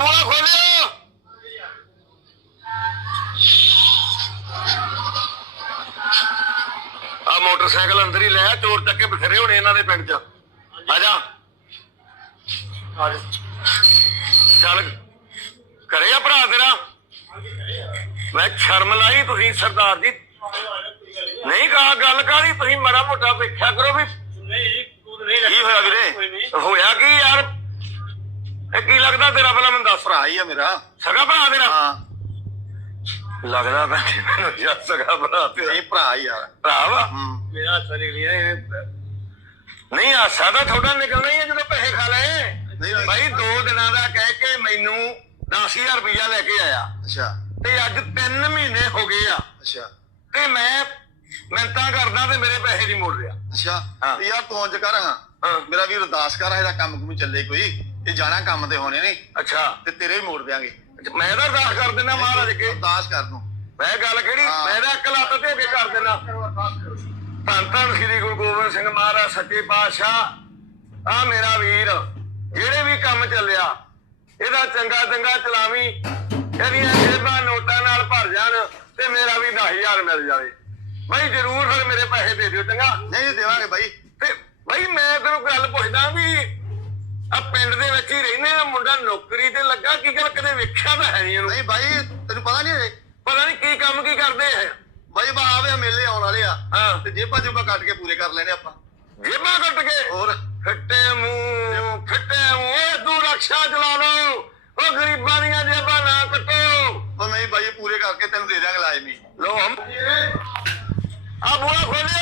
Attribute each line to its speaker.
Speaker 1: ਬੂਹਾ ਖੋਲਿਓ ਆ ਮੋਟਰਸਾਈਕਲ ਅੰਦਰ ਹੀ ਲੈ ਆ ਚੋਰ ਚੱਕੇ ਬਥੇਰੇ ਹੋਣੇ ਇਹਨਾਂ ਦੇ ਪਿੰਡ 'ਚ ਆ ਜਾ ਚੱਲ ਕਰੇ ਆ ਭਰਾ ਤੇਰਾ ਮੈਂ ਸ਼ਰਮ ਲਾਈ ਤੁਸੀਂ ਸਰਦਾਰ ਜੀ ਨਹੀਂ ਕਹਾ ਗੱਲ ਕਾਹਦੀ ਤੁਸੀਂ ਮਾੜਾ ਮੋਟਾ ਵੇਖਿਆ ਕਰੋ ਵੀ ਕੀ ਹੋਇਆ ਵੀਰੇ ਹੋਇਆ ਕੀ ਯਾਰ ਇਹ ਕੀ ਲੱਗਦਾ ਤੇਰਾ ਪਹਿਲਾਂ ਮੈਨੂੰ ਦੱਸ
Speaker 2: ਭਰਾ ਹੀ ਆ ਮੇਰਾ।
Speaker 1: ਸਗਾ ਭਰਾ ਤੇਰਾ?
Speaker 2: ਹਾਂ।
Speaker 1: ਲੱਗਦਾ ਤਾਂ ਨਹੀਂ ਮੈਨੂੰ ਯਾਰ ਸਗਾ ਭਰਾ ਤੇਰਾ
Speaker 2: ਨਹੀਂ ਭਰਾ ਹੀ ਯਾਰ
Speaker 1: ਭਰਾ ਵਾ?
Speaker 2: ਹੂੰ।
Speaker 1: ਮੇਰਾ ਹੱਥ ਨਿਕਲਿਆ ਇਹ ਨਹੀਂ ਆਸਾ ਤਾਂ ਥੋੜਾ ਨਿਕਲਣਾ ਹੀ ਹੈ ਜਦੋਂ ਪੈਸੇ ਖਾ ਲਏ।
Speaker 2: ਨਹੀਂ।
Speaker 1: ਭਾਈ ਦੋ ਦਿਨਾਂ ਦਾ ਕਹਿ ਕੇ ਮੈਨੂੰ 10000 ਰੁਪਇਆ ਲੈ ਕੇ ਆਇਆ।
Speaker 2: ਅੱਛਾ।
Speaker 1: ਤੇ ਅੱਜ 3 ਮਹੀਨੇ ਹੋ ਗਏ ਆ।
Speaker 2: ਅੱਛਾ।
Speaker 1: ਤੇ ਮੈਂ ਮਿੰਤਾਂ ਕਰਦਾ ਤੇ ਮੇਰੇ ਪੈਸੇ ਨਹੀਂ ਮੋੜ ਰਿਹਾ।
Speaker 2: ਅੱਛਾ।
Speaker 1: ਹਾਂ।
Speaker 2: ਤੇ ਯਾਰ ਤੂੰ ਇੰਜ ਕਰ ਹਾਂ।
Speaker 1: ਹਾਂ।
Speaker 2: ਮੇਰਾ ਵੀਰ ਅਰਦਾਸ ਕਰ ਇਹਦਾ ਕੰਮ ਕੁਮ ਚੱਲੇ ਕੋਈ। ਇਹ ਜਾਣਾ ਕੰਮ ਤੇ ਹੋਣੇ ਨੇ।
Speaker 1: ਅੱਛਾ।
Speaker 2: ਤੇ ਤੇਰੇ ਵੀ ਮੋੜ ਦਿਆਂਗੇ।
Speaker 1: ਮੈਂ ਤਾਂ ਅਰਦਾਸ ਕਰ ਦਿੰਦਾ ਮਹਾਰਾਜ ਅੱਗੇ।
Speaker 2: ਅਰਦਾਸ ਕਰ ਦੂੰ।
Speaker 1: ਮੈਂ ਗੱਲ ਕਿਹੜੀ। ਮੈਂ ਤਾਂ ਅਕਲ ਹੱਥ ਤੇ ਅੱਗੇ ਕਰ ਦਿੰਦਾ। ਧੰਨ ਧੰਨ ਸ੍ਰੀ ਗੁਰੂ ਗੋਬਿੰਦ ਸਿੰਘ ਮਹਾਰਾਜ ਸੱਚੇ ਪਾਤਸ਼ਾਹ। ਆ ਮੇਰਾ ਵੀਰ ਜਿਹੜੇ ਵੀ ਕੰਮ ਚੱਲਿਆ ਇਹਦਾ ਚੰਗਾ ਚੰਗਾ ਚਲਾਵੀਂ ਇਹਦੀਆਂ ਜੇਬਾਂ ਨੋਟਾਂ ਨਾਲ ਭਰ ਜਾਣ ਤੇ ਮੇਰਾ ਵੀ 10000 ਮਿਲ ਜਾਵੇ। ਭਾਈ ਜਰੂਰ ਫਿਰ ਮੇਰੇ ਪੈਸੇ ਦੇ ਦਿਓ ਚੰਗਾ?
Speaker 2: ਨਹੀਂ ਦੇਵਾਂਗੇ ਬਾਈ।
Speaker 1: ਤੇ ਭਾਈ ਮੈਂ ਤੈਨੂੰ ਗੱਲ ਪੁੱਛਦਾ ਵੀ ਆ ਪਿੰਡ ਦੇ ਵਿੱਚ ਹੀ ਰਹਿੰਦੇ ਆ ਮੁੰਡਾ ਨੌਕਰੀ ਤੇ ਲੱਗਾ ਕੀ ਗੱਲ ਕਦੇ ਵੇਖਿਆ ਤਾਂ ਹੈ ਨਹੀਂ ਇਹਨੂੰ?
Speaker 2: ਨਹੀਂ ਬਾਈ ਤੈਨੂੰ ਪਤਾ ਨਹੀਂ ਹੈ
Speaker 1: ਪਤਾ ਨਹੀਂ ਕੀ ਕੰਮ ਕੀ ਕਰਦੇ ਆ।
Speaker 2: ਬਾਈ ਬਾ ਆਵੇ ਮੇਲੇ ਆਉਣ ਵਾਲੇ ਆ।
Speaker 1: ਹਾਂ।
Speaker 2: ਤੇ ਜੇਬਾਂ ਜੁਬਾਂ ਕੱਟ ਕੇ ਪੂਰੇ ਕਰ ਲੈਣੇ ਆਪਾਂ।
Speaker 1: ਜੇਬਾਂ ਕੱਟ ਕੇ?
Speaker 2: ਹੋਰ?
Speaker 1: ਫਿੱਟੇ ਮੂੰਹ ਫਿੱਟੇ ਮੂੰਹ। ਓਏ ਤੂੰ ਰਕਸ਼ਾ ਚਲਾ ਲਓ। ਉਹ ਗਰੀਬਾਂ ਦੀਆਂ ਜੇਬਾਂ ਨਾ ਕੱਟੋ।
Speaker 2: ਉਹ ਨਹੀਂ ਬਾਈ ਪੂਰੇ ਕਰਕੇ ਤੈਨੂੰ ਦੇ ਦਿਆਂਗੇ ਲਾਜ਼ਮੀ।
Speaker 1: ਲੋ ਹਮ। ਆ ਬੂਆ ਖੋਲਿਓ।